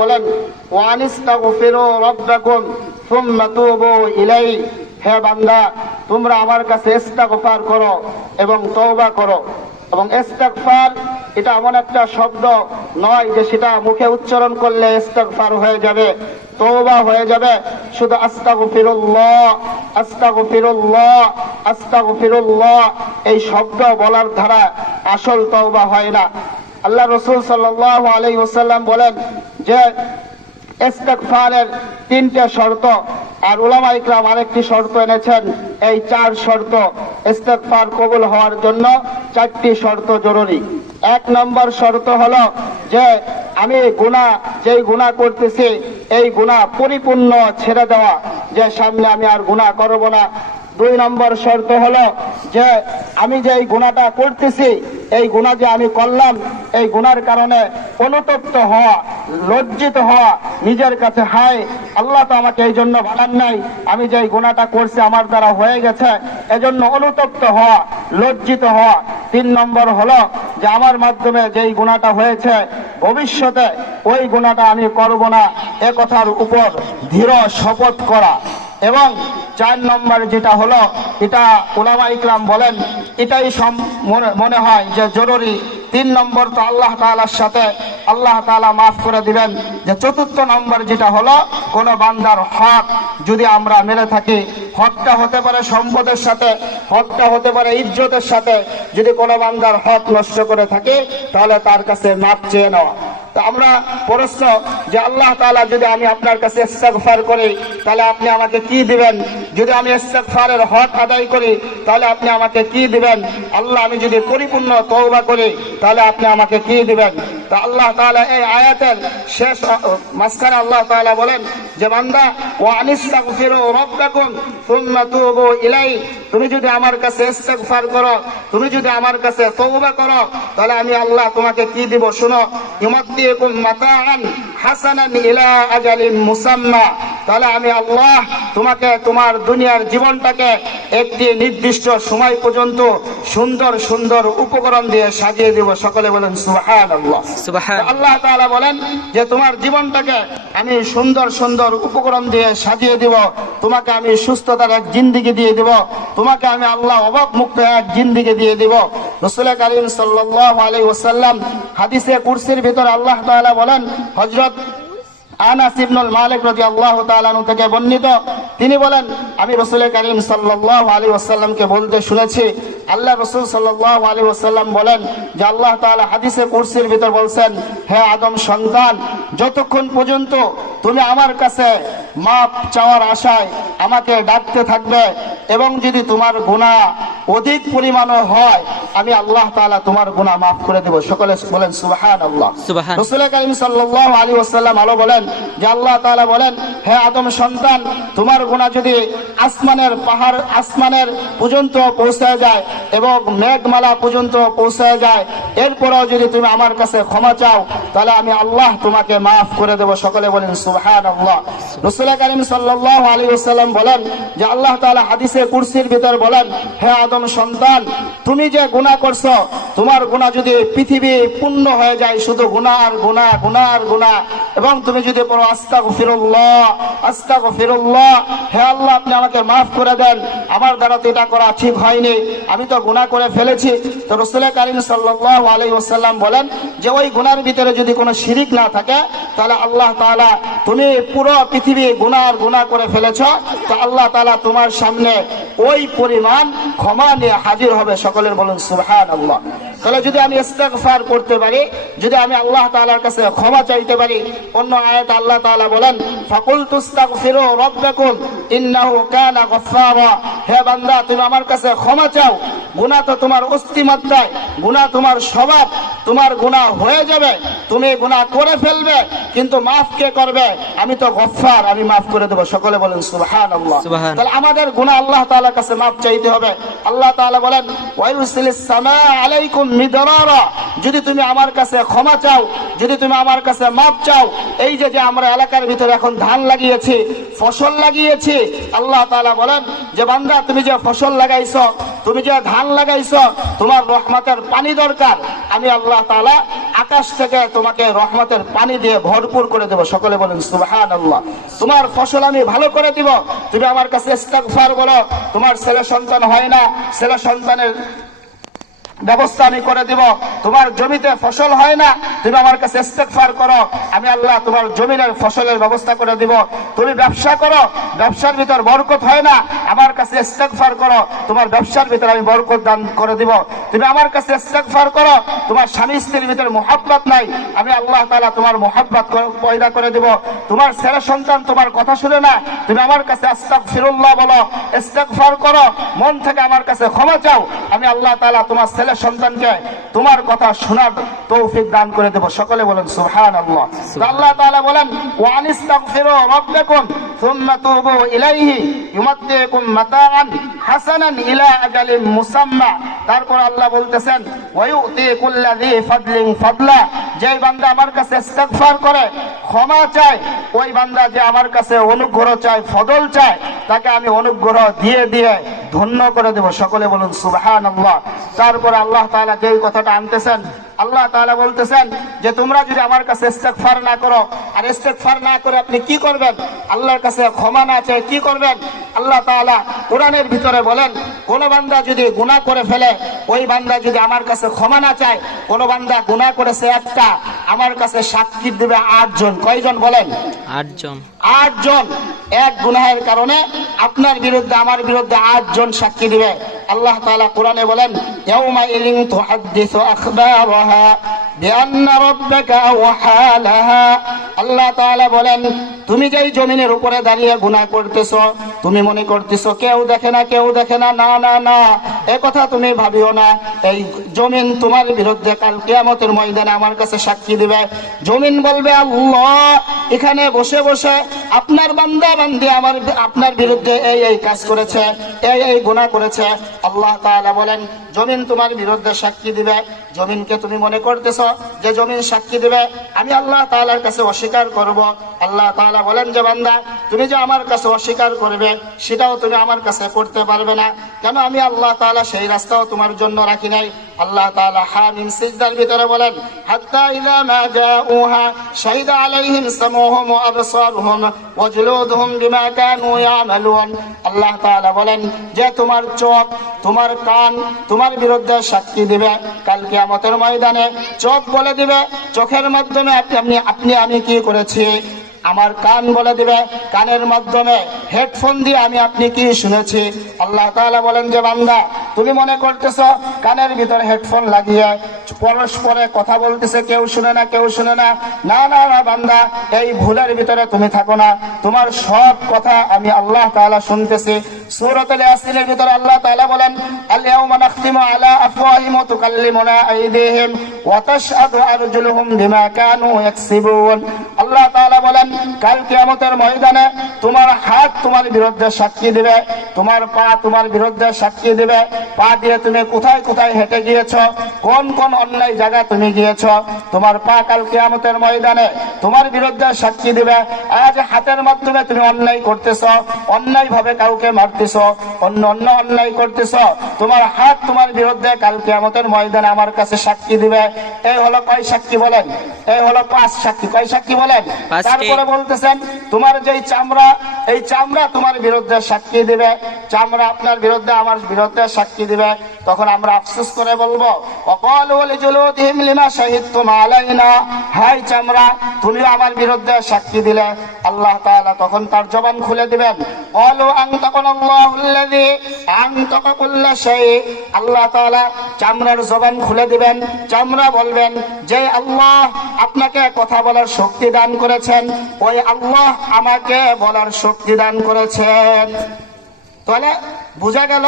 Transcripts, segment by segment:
বলেন ওয়ানিস্তাগফিরু রাব্বাকুম সুম্মা তুবু ইলাইহি, হে বান্দা তোমরা আমার কাছে ইস্তিগফার করো এবং তওবা করো। এবং ইস্তিগফার এটা এমন একটা শব্দ নয় যে সেটা মুখে উচ্চারণ করলে ইস্তিগফার হয়ে যাবে, তওবা হয়ে যাবে। শুধু আস্তাগফিরুল্লাহ আস্তাগফিরুল্লাহ আস্তাগফিরুল্লাহ এই শব্দ বলার দ্বারা আসল তওবা হয় না। আল্লাহ রাসূল সাল্লাল্লাহু আলাইহি ওয়াসাল্লাম বলেন যে ইস্তিগফারের তিনটা শর্ত, আর উলামা ইকরাম আরেকটি শর্ত এনেছেন। এই চার শর্ত ইস্তিগফার কবুল হওয়ার জন্য চারটি শর্ত জরুরি। এক নম্বর শর্ত হলো যে আমি যেই গুনাহ করতেছি এই গুনাহ পরিপূর্ণ ছেড়ে দেওয়া, যে সামনে আমি আর গুনাহ করব না। দুই নম্বর শর্ত হলো যে আমি যে এই গুনাহটা করতেছি এই গুনাহ যে আমি করলাম এই গুনার কারণে অনুতপ্ত হওয়া, লজ্জিত হওয়া নিজের কাছে, হায় আল্লাহ তো আমাকে এই জন্য বানান নাই, আমি যে এই গুনাহটা করছি আমার দ্বারা হয়ে গেছে, এজন্য অনুতপ্ত হওয়া, লজ্জিত হওয়া। তিন নম্বর হলো যে আমার মাধ্যমে যেই গুনাহটা হয়েছে ভবিষ্যতে ওই গুনাহটা আমি করব না, এ কথার উপর দৃঢ় শপথ করা। এবং চার নম্বর যেটা হলো, এটা উলামা ইকরাম বলেন এটাই মনে হয় যে জরুরি। তিন নম্বর তো আল্লাহ তাআলার সাথে আল্লাহ তাআলা মাফ করে দিবেন। যে চতুর্থ নম্বর যেটা হলো কোন বান্দার হক যদি আমরা মেরে থাকি, হকটা হতে পারে সম্পদের সাথে, হকটা হতে পারে ইজ্জতের সাথে, যদি কোনো বান্দার হক নষ্ট করে থাকে তাহলে তার কাছে মাফ চেয়ে নেওয়া। তো আমরা প্রশ্ন যে আল্লাহ তাআলা যদি আমি আপনার কাছে ইস্তিগফার করি তাহলে আপনি আমাকে কি দিবেন? যদি আমি ইস্তিগফারের হক আদায় করি তাহলে আপনি আমাকে কি দিবেন? আল্লাহ আমি যদি পরিপূর্ণ তওবা করি তাহলে আপনি আমাকে কি দিবেন? তো আল্লাহ তাআলা এই আয়াতের শেষ মাঝখানে আল্লাহ তাআলা বলেন যে বান্দা ওয়ানিস্তাগফিরু রাব্বাকুম সুম্মা তুবু ইলাইহি, তুমি যদি আমার কাছে ইস্তিগফার করো, তুমি যদি আমার কাছে তওবা করো তাহলে আমি আল্লাহ তোমাকে কি দিব শুনো। ইউমাত্তিকুম মাতাআন হাসানান ইলা আজালিন মুসাম্মা, তাহলে আমি আল্লাহ তোমাকে তোমার দুনিয়ার জীবনটাকে একটি নির্দিষ্ট সময় পর্যন্ত সুন্দর সুন্দর উপকরণ দিয়ে সাজিয়ে দিব। সকলে বলেন সুবহানাল্লাহ। আল্লাহ তাআলা বলেন যে তোমার জীবনটাকে আমি সুন্দর সুন্দর উপকরণ দিয়ে সাজিয়ে দিব, তোমাকে আমি সুস্থতার এক জিন্দেগি দিয়ে দিব, তোমাকে আমি আল্লাহ অভাব মুক্ত এক জিন্দেগি দিয়ে দিব। রাসূল কারীম সাল্লাল্লাহু আলাইহি ওয়াসাল্লাম হাদিসে কুরসির ভিতর আল্লাহ তাআলা বলেন, হযরত আনাস ইবনুল মালিক রাদিয়াল্লাহু তাআলা আনহু থেকে বর্ণিত, তিনি বলেন আমি রাসূল কারীম সাল্লাল্লাহু আলাইহি ওয়াসাল্লামকে বলতে শুনেছি, আল্লাহ রাসূল সাল্লাল্লাহু আলাইহি ওয়াসাল্লাম বলেন যে আল্লাহ তাআলা হাদিসে কুরসির ভিতর বলছেন, হে আদম সন্তান, যতক্ষণ পর্যন্ত তুমি আমার কাছে মাপ চাওয়ার আশায় আমাকে ডাকতে থাকবে এবং যদি তোমার গুনাহ অধিক পরিমাণও হয় আমি আল্লাহ তাআলা তোমার গুনাহ মাফ করে দেব। সকলে বলেন সুবহানাল্লাহ। রাসূল কারীম সাল্লাল্লাহু আলাইহি ওয়াসাল্লাম আরো বলেন যে আল্লাহ তাআলা বলেন, হে আদম সন্তান, তোমার গুনাহ যদি আসমানের পাহাড় আসমানের পর্যন্ত পৌঁছায় যায় এবং মেঘমালা পর্যন্ত পৌঁছায় যায়, এরপরও যদি তুমি আমার কাছে ক্ষমা চাও তাহলে আমি আল্লাহ তোমাকে মাফ করে দেব। সকলে বলেন সুবহানাল্লাহ। রাসূল কারীম সাল্লাল্লাহু আলাইহি ওয়াসাল্লাম বলেন যে আল্লাহ তাআলা হাদিসে কুরসির ভিতর বলেন, হে আদম সন্তান, তুমি যে গুনাহ করছো তোমার গুনাহ যদি পৃথিবী পূর্ণ হয়ে যায় শুধু গুনাহ আর গুনাহ, গুনাহ আর গুনাহ, এবং তুমি যদি পড়ো আস্তাগফিরুল্লাহ আস্তাগফিরুল্লাহ, হে আল্লাহ আপনি আমাকে মাফ করে দেন, আমার দ্বারা তো এটা করা ঠিক হয়নি, আমি তো গুনাহ করে ফেলেছি। তো রাসূল কারীম সাল্লাল্লাহু আলাইহি ওয়াসাল্লাম বলেন যে ওই গুনাহের ভিতরে যদি কোনো শিরিক না থাকে তাহলে আল্লাহ তাআলা, তুমি পুরো পৃথিবী গুনাহ আর গুনাহ করে ফেলেছো, তো আল্লাহ তাআলা তোমার সামনে ওই পরিমাণ ক্ষমা নিয়ে হাজির হবে। সকলের বলুন সুবহানাল্লাহ। তাহলে যদি আমি ইস্তিগফার করতে পারি, যদি আমি আল্লাহ তাআলার কাছে ক্ষমা চাইতে পারি, অন্য আয়াতে আল্লাহ তাআলা বলেন, ফাকুলতু আস্তাগফিরু রাব্বাকুম ইন্নাহু কানা গফফারা, হে বান্দা তুমি আমার কাছে ক্ষমা চাও। গুনাহ তো তোমার অস্তিমাত্রায়, গুনাহ তোমার স্বভাব, তোমার গুনাহ হয়ে যাবে, তুমি গুনাহ করে ফেলবে, কিন্তু মাফ কে করবে? আমি তো গফফার, আমি মাফ করে দেব। সকলে বলেন সুবহানাল্লাহ। তাহলে আমাদের গুনাহ আল্লাহ তাআলার কাছে মাফ চাইতে হবে। আল্লাহ তাআলা বলেন, ওয়া ইউরসিলিস সামা আলাইকুম মিদরারা, যদি তুমি আমার কাছে ক্ষমা চাও, যদি তুমি আমার কাছে মাপ চাও। এই যে যে আমরা এলাকার ভিতরে এখন ধান লাগিয়েছি, ফসল লাগিয়েছি, আল্লাহ তাআলা বলেন যে বান্দা তুমি যে ফসল লাগাইছো, তুমি যে ধান লাগাইছো, তোমার রহমতের পানি দরকার, আমি আল্লাহ তাআলা আকাশ থেকে তোমাকে রহমতের পানি দিয়ে ভরপুর করে দেব। সকলে বলেন সুবহানাল্লাহ। তোমার ফসল আমি ভালো করে দিব, তুমি আমার কাছে ইস্তিগফার বলো। তোমার ছেলে সন্তান হয় না, ছেলে সন্তানের ব্যবস্থা আমি করে দিব। তোমার জমিতে ফসল হয় না, তুমি আমার কাছে ইস্তিগফার করো, আমি আল্লাহ তোমার জমিনের ফসলের ব্যবস্থা করে দিব। তুমি ব্যবসা করো, ব্যবসার ভিতর বরকত হয় না, আমার কাছে ইস্তিগফার করো, তোমার ব্যবসার ভিতর আমি বরকত দান করে দিব। তুমি আমার কাছে ইস্তিগফার করো, তোমার স্বামী স্ত্রীর ভিতর মুহাব্বত নাই, আমি আল্লাহ তাআলা তোমার মুহাব্বত পয়দা করে দিব। তোমার ছেলে সন্তান তোমার কথা শুনে না, তুমি আমার কাছে আস্তাগফিরুল্লাহ বলো, ইস্তিগফার করো, মন থেকে আমার কাছে ক্ষমা চাও, আমি আল্লাহ তাআলা তোমার ছেলে সন্তানকে তোমার কথা শোনার তৌফিক দান করে দেব। সকলে বলেন সুবহানাল্লাহ। আল্লাহ তাআলা বলেন ওয়া আনিস্তাগফিরু রাব্বাকুম সুম্মা তুবু ইলাইহি ইউমাত্তিকুম মাতাআন হাসানান ইলা আজালিন মুসাম্মা। তারপর আল্লাহ বলতেছেন ওয়া ইউতি কুল্লাযী ফাদলিন ফাদলা, যে বান্দা আমার কাছে ইস্তিগফার করে, ক্ষমা চায়, ওই বান্দা যে আমার কাছে অনুগ্রহ চায়, ফজল চায়, তাকে আমি অনুগ্রহ দিয়ে দিয়ে ধন্য করে দেব। সকলে বলুন সুবহানাল্লাহ। তারপর আল্লাহ তাআলা যেই কথাটা আনতেছেন, আল্লাহ তাআলা বলতেছেন যে তোমরা যদি আমার কাছে ইস্তিগফার না করো, আর ইস্তিগফার না করে আপনি কি করবেন? আল্লাহর কাছে ক্ষমা না চায় কি করবেন? আল্লাহ তাআলা কোরআনের ভিতরে বলেন কোন বান্দা যদি গুনাহ করে ফেলে, ওই বান্দা যদি আমার কাছে ক্ষমা না চায়, কোন বান্দা গুনাহ করেছে একটা, আমার কাছে সাক্ষী দিবে 8 জন। কয়জন বলেন? 8 জন। 8 জন। এক গুনাহের কারণে আপনার বিরুদ্ধে আমার বিরুদ্ধে 8 জন সাক্ষী দিবে। আল্লাহ তাআলা কোরআনে বলেন ইয়াউমা ইলিন তুহাদ্দিসু আখবারাহা বিআন্না রাব্বাকা আওহা লাহা। আল্লাহ তাআলা বলেন তুমি যেই জমিনের উপরে দাঁড়িয়ে গুনাহ করতেছো, তুমি মনে করতেছো কেউ দেখে না, কেউ দেখে না, না না না, এ কথা তুমি ভাবিও না। এই জমিন তোমার বিরুদ্ধে কাল কিয়ামতের ময়দানে আমার কাছে সাক্ষী দিবে। জমিন বলবে আল্লাহ এখানে বসে বসে আপনার বান্দা বান্দি আপনার বিরুদ্ধে এই এই কাজ করেছে, এই এই গুনাহ করেছে। আল্লাহ তাআলা বলেন জমিন তোমার বিরুদ্ধে সাক্ষী দিবে। জমিনকে তুমি মনে করতেছো যে জমিন সাক্ষী দিবে, আমি আল্লাহ তাআলার কাছে অস্বীকার করব। আল্লাহ তাআলা বলেন যে বান্দা তুমি যে আমার কাছে অস্বীকার করবে, সেটাও তুমি আমার কাছে করতে পারবে না। কেন? আমি আল্লাহ তাআলা সেই রাস্তাও তোমার জন্য রাখি নাই। আল্লাহ তাআলা হামিম সিজদার ভিতরে বলেন হাত্তা ইযা মা জাউহা শাহিদা আলাইহিম সামউহুম ওয়া আবসারুহুম ওয়া জুলুদুহুম বিমা কানু ইয়ামালুন। আল্লাহ তাআলা বলেন যে তোমার চোখ, তোমার কান তোমার বিরুদ্ধে সাক্ষী দিবে কাল কিয়ামতের ময়দানে। চোখ বলে দিবে চোখের মাধ্যমে আমি কি করেছি, আমার কান বলে দিবে কানের মাধ্যমে, হেডফোন দিয়ে আপনি কি শুনেছি। আল্লাহ তাআলা বলেন যে বান্দা তুমি মনে করতেছো কানের ভিতরে হেডফোন লাগিয়ে পরস্পরে কথা বলতেছে, কেউ শুনে না, কেউ শুনে না, না না না বান্দা, এই ভুলের ভিতরে তুমি থাকো না, তোমার সব কথা আমি আল্লাহ তাআলা শুনতেছি। সূরাতুল ইয়াসিনের ভিতরে আল্লাহ তাআলা বলেন আল ইয়াউমা নাখতিমু আলা আফওয়াহিহিম ওয়া তুকাল্লিমুনা আইদিহিম ওয়া তাশহাদু আরজুলুহুম বিমা কানু ইয়াকসিবুন। আল্লাহ তাআলা বলেন কাল কিয়ামতের ময়দানে তোমার হাত তোমার বিরুদ্ধে সাক্ষী দিবে, তোমার পা তোমার বিরুদ্ধে সাক্ষী দিবে। পা দিয়ে তুমি কোথায় কোথায় হেঁটে গিয়েছো, কোন কোন অন্যায় জায়গা তুমি গিয়েছো, তোমার পা কাল কিয়ামতের ময়দানে তোমার বিরুদ্ধে সাক্ষী দিবে। আজ হাতের মাধ্যমে তুমি অন্যায় করতেছো, অন্যায় ভাবে কাউকে মারতেছো, অন্য অন্যায় করতেছো, তোমার হাত তোমার বিরুদ্ধে কাল কিয়ামতের ময়দানে আমার কাছে সাক্ষী দিবে। এই হলো কয় সাক্ষী বলেন? এই হলো 5 সাক্ষী। কয় সাক্ষী বলেন? তারপরে বলতেছেন তোমার যেই চামড়া, এই চামড়া তোমার বিরুদ্ধে সাক্ষী দিবে, চামড়া আপনার বিরুদ্ধে আমার বিরুদ্ধে সাক্ষী দিবে। তখন আমরা আফসোস করে বলবো ওয়াকালু লিজুলুদিহিম লিমা শাহিদতুম আলাইনা, হায় চামড়া তুমিও আমার বিরুদ্ধে সাক্ষী দিলে। আল্লাহ তাআলা তখন তার জবান খুলে দিবেন ক্বালু আনতাকাল্লাহুল্লাযী আনতাকা কুল্লা শাই। আল্লাহ তাআলা চামড়ার জবান খুলে দিবেন, চামড়া বলবেন যে আল্লাহ আপনাকে কথা বলার শক্তি দান করেছেন, ওই আল্লাহ আমাকে বলার শক্তি দান করেছেন। তাহলে বোঝা গেল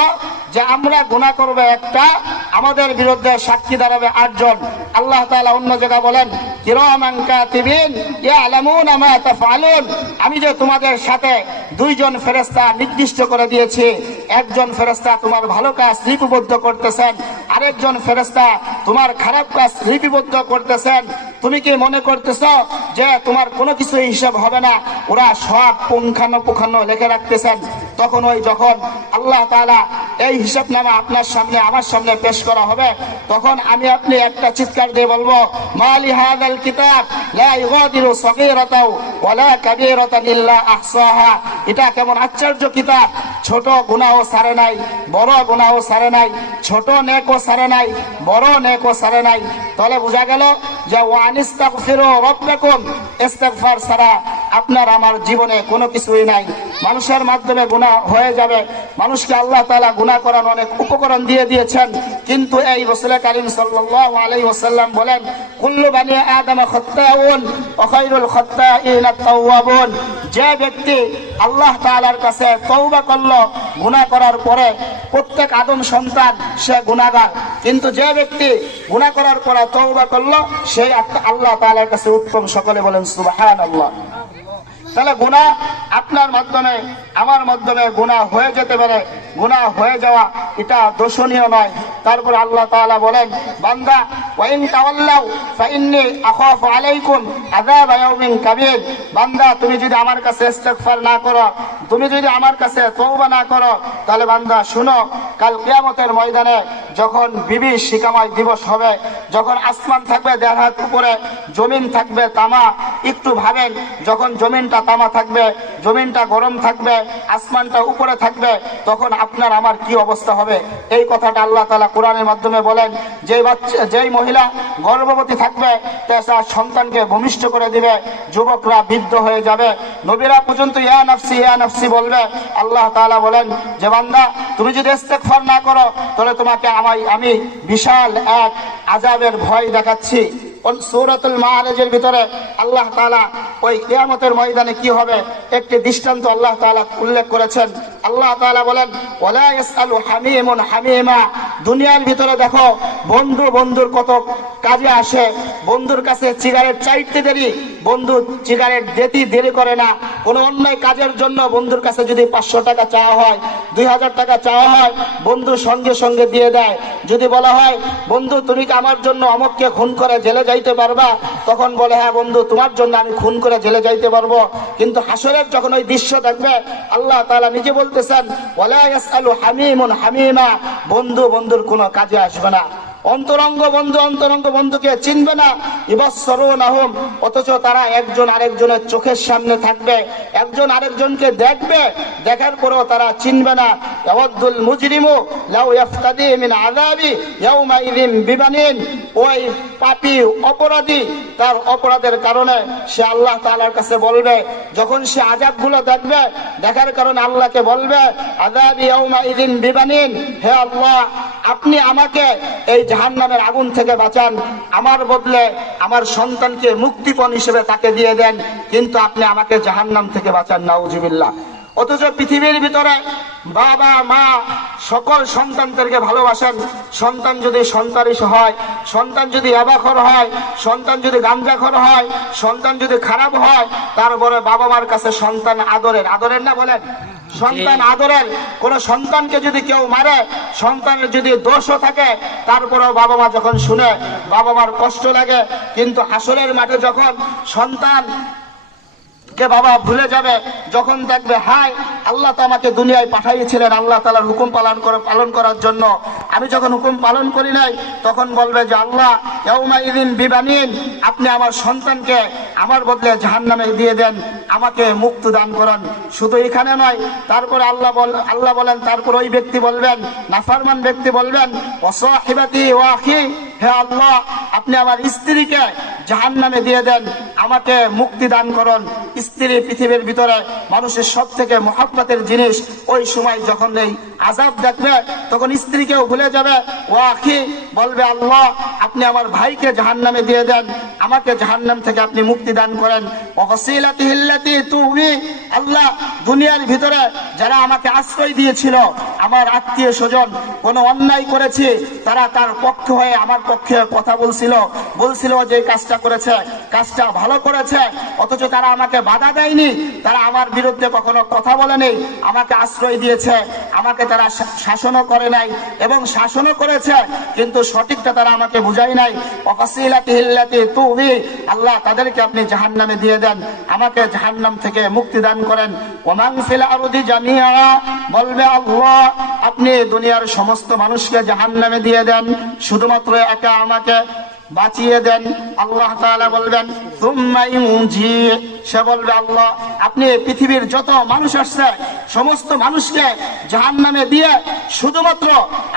যে আমরা গুনাহ করব একটা, আমাদের বিরুদ্ধে সাক্ষী দাঁড়াবে 8 জন। আল্লাহ তাআলা অন্য জায়গায় বলেন কিরামান কাতিবিন ইয়ালামুনা মা তাফআলুন, আমি যে তোমাদের সাথে 2 জন ফেরেশতা নির্দিষ্ট করে দিয়েছি। একজন ফেরেশতা তোমার ভালো কাজ লিপিবদ্ধ করতেছেন, আরেকজন ফেরেশতা তোমার খারাপ কাজ লিপিবদ্ধ করতেছেন। তুমি কি মনে করতেছ যে তোমার কোনো কিছু হিসাব হবে না? ওরা সব পুঙ্খানুপুঙ্খানু লিখে রাখতেছেন। তখন যখন আল্লাহ তাআলা এই হিসাবনামা আপনার সামনে আমার সামনে পেশ করা হবে, তখন আমি আপনি একটা চিৎকার দিয়ে বলবো মালি হাযাল কিতাব লা ইগাদিরু সগীরাতাও ওয়ালা কাবীরাতান ইল্লা আহসাহা। এটা কেমন আশ্চর্য কিতাব, ছোট গুনাহও ছাড়ে নাই, বড় গুনাহও ছাড়ে নাই, ছোট নেকও ছাড়ে নাই, বড় নেকও ছাড়ে নাই। তাহলে বোঝা গেল যে ওয়ানিস্তাগফিরু রাব্বাকুম, ইস্তিগফার ছাড়া আপনার আমার জীবনে কোনো কিছুই নাই। মানুষের মাধ্যমে গুনাহ হয়ে যাবে, মানুষকে আল্লাহ তাআলা গুনাহ করার অনেক উপকরণ দিয়ে দিয়েছেন, কিন্তু এই রাসূল কারীম সাল্লাল্লাহু আলাইহি ওয়াসাল্লাম বলেন কুল্লু বানি আদম খাত্তাউন ওয়া খায়রুল খাত্তাইন আত-তাওয়াবুন। যে ব্যক্তি আল্লাহ তাআলার কাছে তওবা করলো গুনাহ করার পরে, প্রত্যেক আদম সন্তান সে গুনাহগার, কিন্তু যে ব্যক্তি গুনাহ করার পরে তওবা করলো সে আল্লাহ তাআলার কাছে উত্তম। সকলে বলেন সুবহানাল্লাহ। তাহলে গুনাহ আপনার মাধ্যমে আমার মাধ্যমে গুনাহ হয়ে যেতে পারে, গুনাহ হয়ে যাওয়া এটা দোষণীয় নয়। তারপরে আল্লাহ তাআলা বলেন বান্দা ওয়াইন তাওয়াল্লাউ ফাইন্নী আখাফু আলাইকুম আযাব ইয়াউমিন কাবীর। বান্দা তুমি যদি আমার কাছে ইস্তিগফার না করো, তুমি যদি আমার কাছে তওবা না করো, তাহলে বান্দা শুনো, কাল কিয়ামতের ময়দানে যখন বিভীষিকাময় দিবস হবে, যখন আসমান থাকবে 1.5 হাত উপরে, জমিন থাকবে তামা। একটু ভাবেন, যখন জমিনটা তামা থাকবে, জমিনটা গরম থাকবে, আসমানটা উপরে থাকবে, তখন আপনার আমার কি অবস্থা হবে? এই কথাটা আল্লাহ তাআলা কোরআনের মাধ্যমে বলেন। যেই মহিলা গর্ভবতী থাকবে তার সন্তানকে ভূমিষ্ঠ করে দিবে, যুবকরা বৃদ্ধ হয়ে যাবে, নবীরা পর্যন্ত ইয়া নাফসি ইয়া নাফসি বলবে। আল্লাহ তাআলা বলেন যে বান্দা তুমি যদি ইস্তিগফার না করো, তাহলে তোমাকে আমি বিশাল এক আযাবের ভয় দেখাচ্ছি। সূরাতুল মাআরিজের ভিতরে আল্লাহ তাআলা ওই কিয়ামতের ময়দানে কি হবে একটি দৃষ্টান্ত আল্লাহ তাআলা উল্লেখ করেছেন। আল্লাহ তাআলা বলেন ওয়ালা ইয়াসআলু হামিমুন হামিমা। দুনিয়ার ভিতরে দেখো বন্ধু বন্ধুর কত কাজে আসে, বন্ধুর কাছে সিগারেট চাইতে দেরি, বন্ধু সিগারেট দিতে দেরি করে না। কোন অন্যায় কাজের জন্য বন্ধুর কাছে যদি 500 টাকা চাওয়া হয়, 2000 টাকা চাওয়া হয়, বন্ধু সঙ্গে সঙ্গে দিয়ে দেয়। যদি বলা হয় বন্ধু তুমি কি আমার জন্য অমুককে খুন করে জেলে যাইতে পারবা, তখন বলে হ্যাঁ বন্ধু তোমার জন্য আমি খুন করে জেলে যাইতে পারবো। কিন্তু হাসরের যখন ওই দৃশ্য দেখবে, আল্লাহ তাআলা নিজে বলতেছেন ওয়ালা ইয়াসআলু হামিমুন হামিমা, বন্ধু বন্ধুর কোনো কাজে আসবে না। অন্তরঙ্গ বন্ধুকে চিনবে না। ইবাসসরুনাহুম, অথচ তারা একজন আরেকজনের চোখের সামনে থাকবে, একজন আরেকজনকে দেখবে, দেখার পরেও তারা চিনবে না। ইয়াওয়াদ্দুল মুজরিমু লাউ ইফতাদি মিন আযাবি ইয়াউমাইযিন বিবানিন। ওই পাপী অপরাধী তার অপরাধের কারণে সে আল্লাহ তাআলার কাছে বলবে, যখন সে আযাবগুলো দেখবে, দেখার কারণে আল্লাহকে বলবে আযাবি ইয়াউমাইযিন বিবানিন, হে আল্লাহ আপনি আমাকে এই জাহান্নামের আগুন থেকে বাঁচান, আমার বদলে আমার সন্তানকে মুক্তিপণ হিসেবে তাকে দিয়ে দেন, কিন্তু আপনি আমাকে জাহান্নাম থেকে বাঁচান। নাউজুবিল্লাহ। অথচ পৃথিবীর ভিতরে বাবা মা সকল সন্তানদেরকে ভালোবাসেন। সন্তান যদি সন্ত্রাসী হয়, সন্তান যদি ইয়াবাখোর হয়, সন্তান যদি গাঞ্জাখোর হয়, সন্তান যদি খারাপ হয়, তারপরে বাবা মার কাছে সন্তান আদরের না বলেন, সন্তান আদরের। কোন সন্তানকে যদি কেউ মারে, সন্তানের যদি দোষও থাকে, তারপরেও বাবা মা যখন শুনে বাবা মার কষ্ট লাগে। কিন্তু হাসরের মাঠে যখন সন্তান কে বাবা ভুলে যাবে, যখন দেখবে হায় আল্লাহ তো আমাকে দুনিয়ায় পাঠাইছিলেন আল্লাহ তাআলার হুকুম পালন করার জন্য, আমি যখন হুকুম পালন করি নাই, তখন বলবে যে আল্লাহ ইয়াউমাইযিন বিবানিন, আপনি আমার সন্তানকে আমার বদলে জাহান্নামে দিয়ে দেন, আমাকে মুক্তি দান করুন। শুধু এখানে নয়, তারপরে আল্লাহ বলেন, তারপর ওই ব্যক্তি বলবেন, নাফরমান ব্যক্তি বলবেন ওয়াসাহিবাতি ওয়া আখি, হে আল্লাহ আপনি আমার স্ত্রীকে জাহান্নামে দিয়ে দেন, আমাকে মুক্তি দান করুন। স্ত্রী পৃথিবীর ভিতরে মানুষের সব থেকে মহব্বতের জিনিস। ওই সময় যখন এই আযাব দেখবে তখন স্ত্রীকেও ভুলে যাবে। ও আখি বলবে, আল্লাহ আপনি আমার ভাইকে জাহান্নামে দিয়ে দেন, আমাকে জাহান্নাম থেকে আপনি মুক্তি দান করেন। ওয়াসিলাতিহি আল্লাতী তুবি, আল্লাহ দুনিয়ার ভিতরে যারা আমাকে আশ্রয় দিয়েছিল, আমার আত্মীয় স্বজন, কোন অন্যায় করেছি, তারা তার পক্ষ হয়ে আমার পক্ষে কথা বলছিল যে কাজটা করেছে কাজটা ভালো করেছে, অথচ তারা আমাকে বাধা দেয়নি, তারা আমার বিরুদ্ধে কখনো কথা বলেনি, আমাকে আশ্রয় দিয়েছে, আমাকে তারা শাসনও করে নাই এবং শাসনও করেছে, কিন্তু সঠিকটা তারা আমাকে বুঝাই নাই। ওয়াসিলাতিহি আল্লাতী তুবি, আল্লাহ তাদেরকে আপনি জাহান্নামে দিয়ে দেন, আমাকে জাহান্নাম থেকে মুক্তি দান করেন। ওমান ফিল আরদি জামিআ, বলবে আল্লাহ আপনি দুনিয়ার সমস্ত মানুষকে জাহান্নামে দিয়ে দেন, শুধুমাত্র একা আমাকে বাঁচিয়ে দেন। আল্লাহ তাআলা বলবেন সুম্মা ইউনজি, সে বলবে আল্লাহ আপনি পৃথিবীর যত মানুষ আসছে সমস্ত মানুষকে জাহান্নামে দিয়ে শুধুমাত্র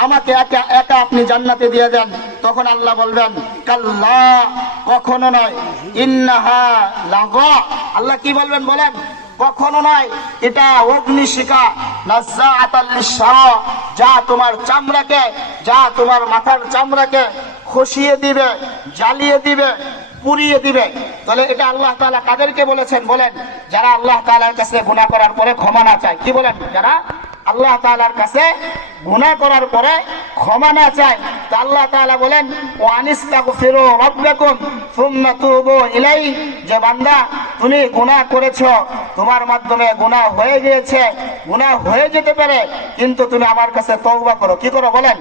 আমাকে একা একা আপনি জান্নাতে দিয়ে দেন। তখন আল্লাহ বলবেন কাল্লা, কখনো নয়, ইন্নাহা লাগা, আল্লাহ কি বলবেন বলেন, কখনো নয়, এটা অগ্নিশিখা, নাজ্জাআতাল লিশশাওয়া, যা তোমার চামড়াকে, যা তোমার মাথার চামড়াকে খসিয়ে দিবে, জ্বালিয়ে দিবে, পুড়িয়ে দিবে। তাহলে এটা আল্লাহ তাআলা কাদেরকে বলেছেন বলেন? যারা আল্লাহ তাআলার কাছে গুনাহ করার পরে ক্ষমা না চায়। কি বলেন? যারা আল্লাহ তাআলার কাছে গুনাহ করার পরে ক্ষমা না চায়। তো আল্লাহ তাআলা বলেন ওয়ানিস্তাগফিরু রাব্বাকুম সুম্মা তুবু ইলাইহি, যে বান্দা তুমি গুনাহ করেছো, তোমার মাধ্যমে গুনাহ হয়ে গিয়েছে, গুনাহ হয়ে যেতে পারে, কিন্তু তুমি আমার কাছে তওবা করো। কি করো বলেন?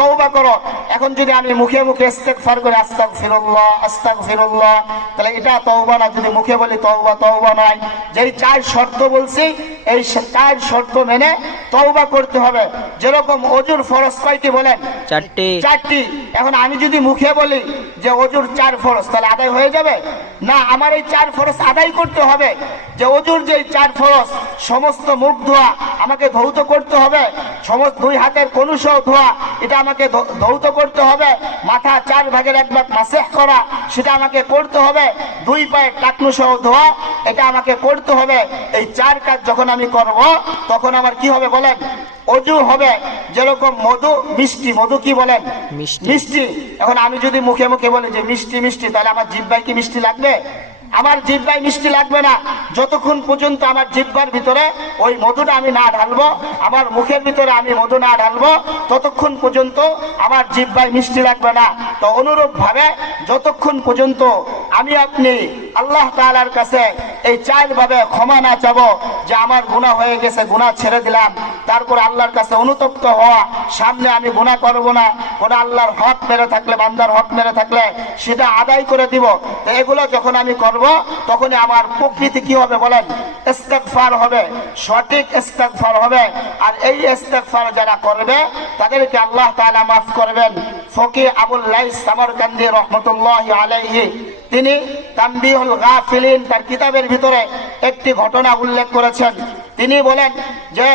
তওবা করো। এখন যদি আমি মুখে মুখে ইস্তেগফার করি আস্তাগফিরুল্লাহ আস্তাগফিরুল্লাহ, তাহলে এটা তওবা না। যদি মুখে বলি তওবা, তওবা নয়। যেই 4 শর্ত বলছি এই 4 শর্ত মেনে তওবা করতে হবে। যেরকম ওযুর ফরজ কয়টি বলেন? 4টি। এখন আমি যদি মুখে বলি যে ওযুর 4 ফরজ, তাহলে আদায় হয়ে যাবে না? আমার এই 4 ফরজ আদায় করতে হবে। যে ওযুর যেই 4 ফরজ, সমস্ত মুখ ধোয়া আমাকে ধৌত করতে হবে, সমস্ত 2 হাতের কনুসহ ধোয়া এটা আমাকে ধৌত করতে হবে, মাথা 4 ভাগের 1 ভাগ মাসেহ করা সেটা আমাকে করতে হবে, 2 পায়ের টাকনু সহ ধোয়া এটা আমাকে করতে হবে। এই 4 কাজ যখন আমি করব তখন আমার কি হবে বলেন? ওযু হবে। যেরকম মধু মিষ্টি, মধু কি বলেন? মিষ্টি। এখন আমি যদি মুখে মুখে বলি যে মিষ্টি মিষ্টি, তাহলে আমার জিহ্বায় কি মিষ্টি লাগবে? আমার জিহ্বায় মিষ্টি লাগবে না। যতক্ষণ পর্যন্ত আমার জিহ্বার ভিতরে ওই মধুটা আমি না ঢালবো, আমার মুখের ভিতরে আমি মধু না ঢালবো, ততক্ষণ পর্যন্ত আমার জিহ্বায় মিষ্টি লাগবে না। তো অনুরূপ ভাবে যতক্ষণ পর্যন্ত আমি আপনি আল্লাহ তাআলার কাছে এই 4 ভাবে ক্ষমা না চাবো যে আমার গুনাহ হয়ে গেছে, গুনাহ ছেড়ে দিলাম, তারপর আল্লাহর কাছে অনুতপ্ত হওয়া, সামনে আমি গুনাহ করব না, কোন আল্লাহর হক মেরে থাকলে, বান্দার হক মেরে থাকলে সেটা আদায় করে দিব। তো এগুলো যখন আমি করব তখনই আমার প্রকৃতি কি হবে বলেন? ইস্তেগফার হবে, সঠিক ইস্তেগফার হবে। আর এই ইস্তেগফার যারা করবে তাদেরকে আল্লাহ তাআলা মাফ করবেন। ফকিহ আবুল লাইস সামারকান্দি রাহমাতুল্লাহি আলাইহি তিনি তানবিহুল গাফিলিন তার কিতাবের ভিতরে একটি ঘটনা উল্লেখ করেছেন। তিনি বলেন যে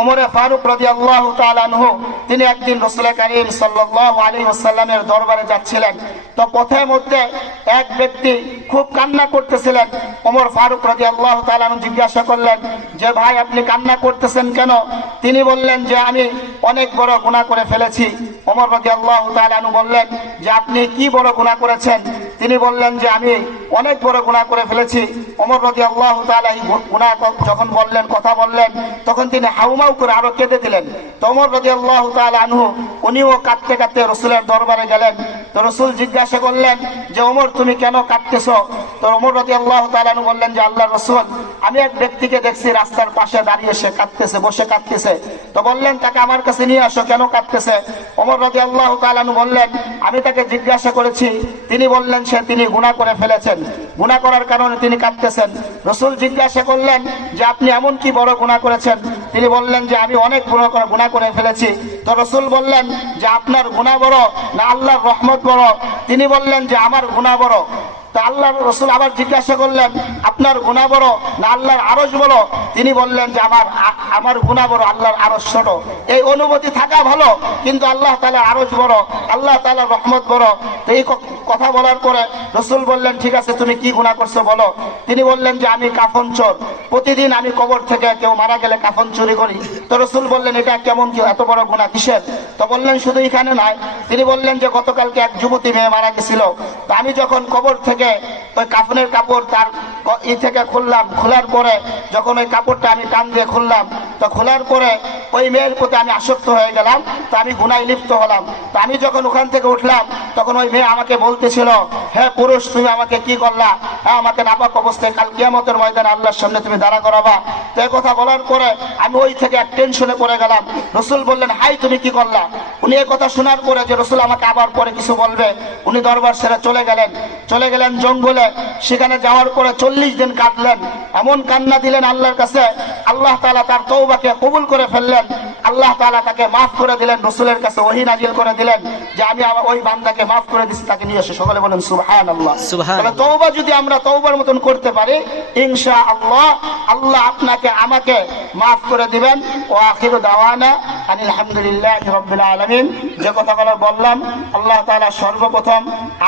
ওমরে ফারুক রাদিয়াল্লাহু তাআলা আনহু তিনি একদিন রাসূল কারীম সাল্লাল্লাহু আলাইহি ওয়াসাল্লামের দরবারে যাচ্ছিলেন। তো পথের মধ্যে এক ব্যক্তি খুব কান্না করতেছিলেন। ওমর ফারুক রাদিয়াল্লাহু তাআলা আনহু জিজ্ঞাসা করলেন যে ভাই আপনি কান্না করতেছেন কেন? তিনি বললেন যে আমি অনেক বড় গুনাহ করে ফেলেছি। ওমর রাদিয়াল্লাহু তাআলা আনহু বললেন যে আপনি কি বড় গুনাহ করেছেন? তিনি বললেন যে আমি অনেক বড় গুনাহ করে ফেলেছি। ওমর রাদিয়াল্লাহু তাআলা এই গুনাহ যখন বললেন, কথা বললেন, তখন তিনি হাউমাউ করে আরো কেঁদে দিলেন। তো ওমর রাদিয়াল্লাহু তাআলা আনহু উনিও কাঁদতে কাঁদতে রাসূলের দরবারে গেলেন। তো রাসূল জিজ্ঞাসা করলেন যে ওমর তুমি কেন কাঁদতেছো? তো ওমর রাদিয়াল্লাহু তাআলা আনহু বললেন যে আল্লাহর রাসূল আমি এক ব্যক্তিকে দেখছি রাস্তার পাশে দাঁড়িয়ে, সে কাঁদতেছে, বসে কাঁদতেছে। তো বললেন তাকে আমার কাছে নিয়ে আসো, কেন কাঁদতেছে? ওমর রাদিয়াল্লাহু তাআলা আনহু বললেন আমি তাকে জিজ্ঞাসা করেছি, তিনি বললেন তিনি গুনাহ করে ফেলেছেন, গুনাহ করার কারণে তিনি কাঁদতেছেন। রাসূল জিজ্ঞাসা করলেন যে আপনি এমন কি বড় গুনাহ করেছেন? তিনি বললেন যে আমি অনেক গুনাহ করে ফেলেছি। তো রাসূল বললেন যে আপনার গুনাহ বড় না আল্লাহর রহমত বড়? তিনি বললেন যে আমার গুনাহ বড়। তো আল্লাহ রসুল আবার জিজ্ঞাসা করলেন আপনার গুনাহ বড় না আল্লাহর আরশ বড়? তিনি বললেন যে আমার গুনাহ বড়, আল্লাহর আরশ ছোট। এই অনুমতি থাকা ভালো, কিন্তু আল্লাহ তাআলার আরশ বড়, আল্লাহ তাআলার রহমত বড়। তো এই কথা বলার পরে রসুল বললেন ঠিক আছে তুমি কি গুনাহ করছো বলো। তিনি বললেন যে আমি কাফন চোর, প্রতিদিন আমি কবর থেকে কেউ মারা গেলে কাফন চুরি করি। তো রসুল বললেন এটা কেমন, কি এত বড় গুনাহ কিসের? তো বললেন শুধু এখানে নয়, তিনি বললেন যে গতকালকে এক যুবতী মেয়ে মারা গেছিল, তো আমি যখন কবর থেকে ওই কাফনের কাপড় তার থেকে খুললাম, খোলার পরে যখন ওই কাপড়টা আমি টান দিয়ে খুললাম, তো খোলার পরে ওই মেয়ের প্রতি আমি আসক্ত হয়ে গেলাম, তো আমি গুনায় লিপ্ত হলাম। তো আমি যখন ওখান থেকে উঠলাম তখন ওই মেয়ে আমাকে বলতেছিল হ্যাঁ পুরুষ তুমি আমাকে কি করলা, হ্যাঁ আমাকে নাপাক অবস্থায় কাল কিয়ামতের ময়দানে আল্লাহর সামনে তুমি দাঁড়া করাবা। তো এই কথা বলার পরে আমি ওই থেকে এক টেনশনে পড়ে গেলাম। রসুল বললেন হাই তুমি কি করলা? উনি এই কথা শোনার পরে যে রসুল আমাকে আবার পরে কিছু বলবে, উনি দরবার ছেড়ে চলে গেলেন জঙ্গলে। সেখানে যাওয়ার পরে 40 দিন কাঁদলেন, এমন কান্না দিলেন আল্লাহর কাছে, আল্লাহ তাআলা তার তওবাকে কবুল করে ফেললেন। আল্লাহ তাআলা তাকে মাফ করে দিলেন, রসুলের কাছে ওহী নাজিল করে দিলেন যে আমি ওই বান্দাকে মাফ করে দিচ্ছি, তাকে নিয়ে এসে সকলে বলেন সুবহানাল্লাহ। তাহলে তওবা যদি আমরা তওবার মতন করতে পারি ইনশাআল্লাহ আল্লাহ আপনাকে আমাকে মাফ করে দিবেন। ওয়া আখিরু দাওয়ানা আনিল হামদুলিল্লাহি রাব্বিল আলামিন। যে কথাগুলো বললাম আল্লাহ তাআলা সর্বপ্রথম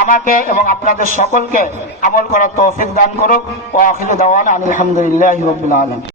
আমাকে এবং আপনাদের সকলকে আমল করার তৌফিক দান করুক। ওয়া আখিরু দাওয়ানা আনিল হামদুলিল্লাহি রাব্বিল আলামিন।